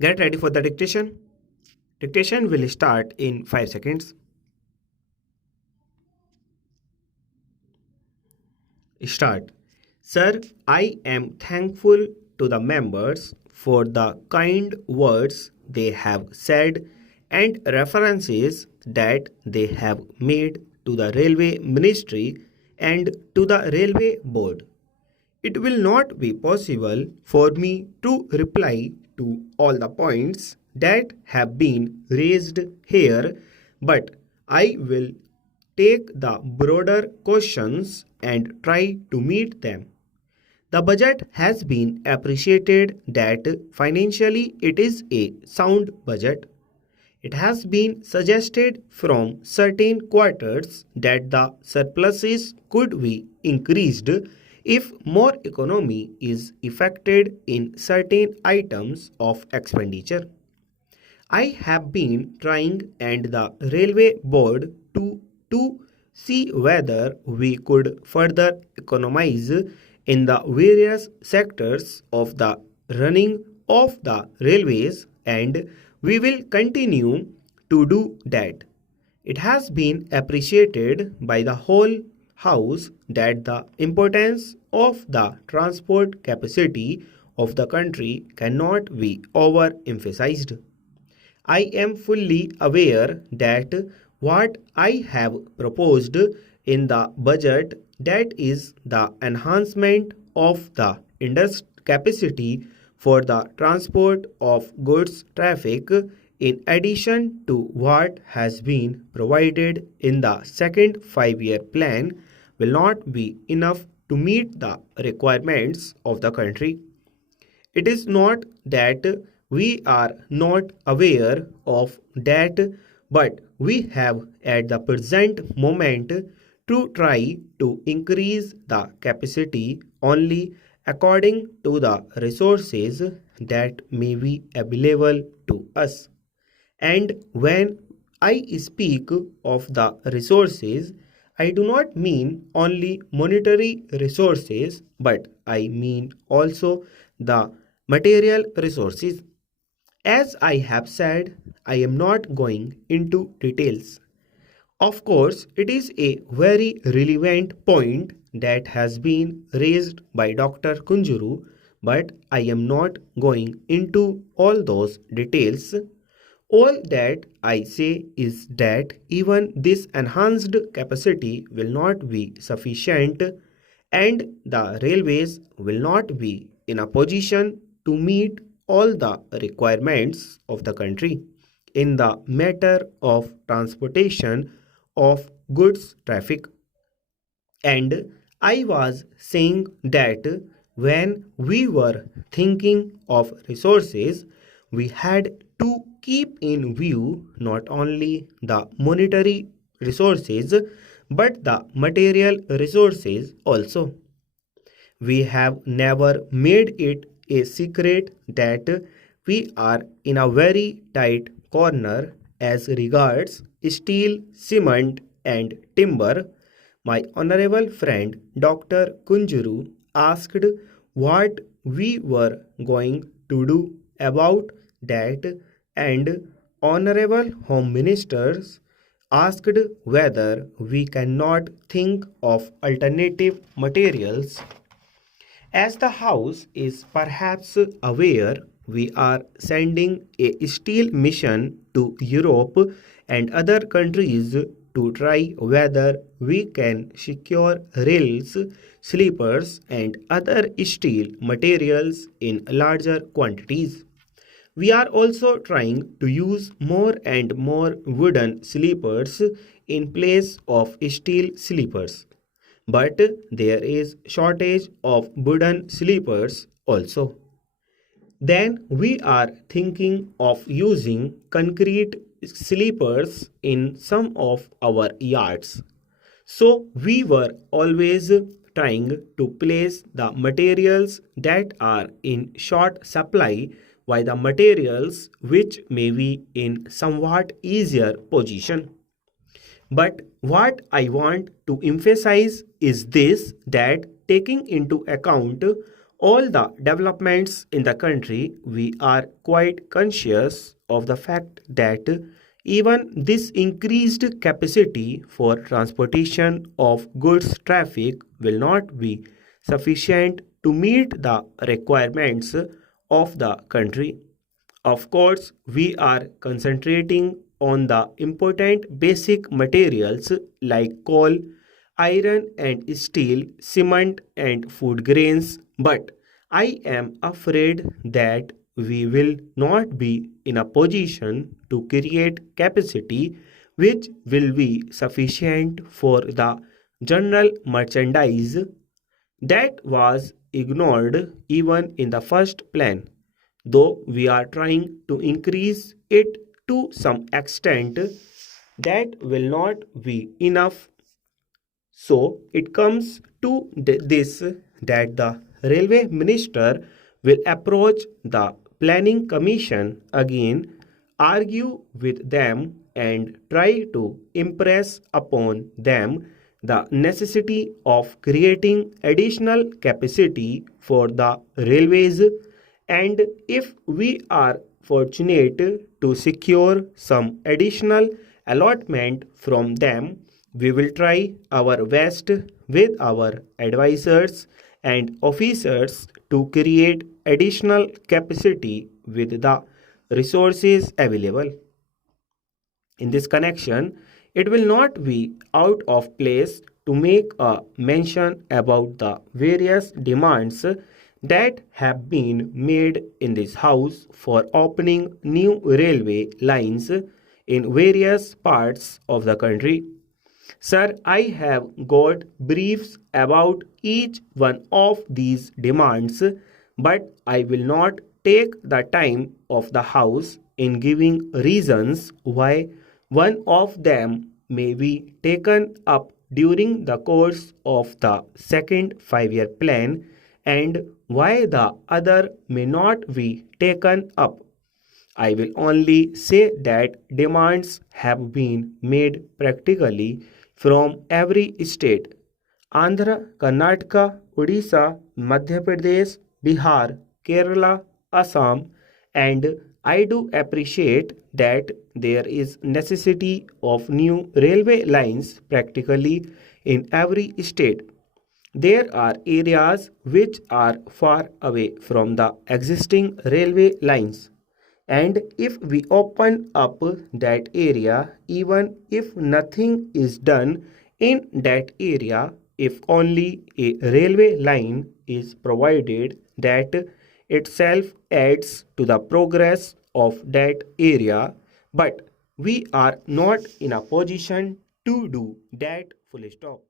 Get ready for the dictation. Dictation will start in 5 seconds. Start. Sir, I am thankful to the members for the kind words they have said and references that they have made to the Railway Ministry and to the Railway Board. It will not be possible for me to reply to all the points that have been raised here, but I will take the broader questions and try to meet them. The budget has been appreciated that financially it is a sound budget. It has been suggested from certain quarters that the surpluses could be increased if more economy is effected in certain items of expenditure. I have been trying and the railway board to see whether we could further economize in the various sectors of the running of the railways, and we will continue to do that. It has been appreciated by the whole House that the importance of the transport capacity of the country cannot be overemphasized. I am fully aware that what I have proposed in the budget, that is the enhancement of the capacity for the transport of goods traffic in addition to what has been provided in the second 5-year plan, will not be enough to meet the requirements of the country. It is not that we are not aware of that, but we have at the present moment to try to increase the capacity only according to the resources that may be available to us. And when I speak of the resources, I do not mean only monetary resources, but I mean also the material resources. As I have said, I am not going into details. Of course, it is a very relevant point that has been raised by Dr. Kunjuru, but I am not going into all those details. All that I say is that even this enhanced capacity will not be sufficient and the railways will not be in a position to meet all the requirements of the country in the matter of transportation of goods traffic. And I was saying that when we were thinking of resources, we had to keep in view not only the monetary resources but the material resources also. We have never made it a secret that we are in a very tight corner as regards steel, cement, and timber. My honorable friend Dr. Kunjuru asked what we were going to do about that, and honorable home ministers asked whether we cannot think of alternative materials. As the House is perhaps aware, we are sending a steel mission to Europe and other countries to try whether we can secure rails, sleepers, and other steel materials in larger quantities. We are also trying to use more and more wooden sleepers in place of steel sleepers. But there is shortage of wooden sleepers also. Then we are thinking of using concrete sleepers in some of our yards. So we were always trying to place the materials that are in short supply by the materials which may be in somewhat easier position. But what I want to emphasize is this, that taking into account all the developments in the country, we are quite conscious of the fact that even this increased capacity for transportation of goods traffic will not be sufficient to meet the requirements of the country. Of course, we are concentrating on the important basic materials like coal, iron and steel, cement and food grains, but I am afraid that we will not be in a position to create capacity which will be sufficient for the general merchandise that was ignored even in the first plan, though we are trying to increase it to some extent. That will not be enough. So it comes to this that the railway minister will approach the planning commission again, argue with them and try to impress upon them the necessity of creating additional capacity for the railways, and if we are fortunate to secure some additional allotment from them, we will try our best with our advisors and officers to create additional capacity with the resources available. In this connection, it will not be out of place to make a mention about the various demands that have been made in this house for opening new railway lines in various parts of the country. Sir, I have got briefs about each one of these demands, but I will not take the time of the House in giving reasons why one of them may be taken up during the course of the second 5 year plan and why the other may not be taken up. I will only say that demands have been made practically from every state: Andhra, Karnataka, Odisha, Madhya Pradesh, Bihar, Kerala, Assam, and I do appreciate that there is necessity of new railway lines practically in every state. There are areas which are far away from the existing railway lines, and if we open up that area, even if nothing is done in that area, if only a railway line is provided, that itself adds to the progress of that area. But we are not in a position to do that, full stop.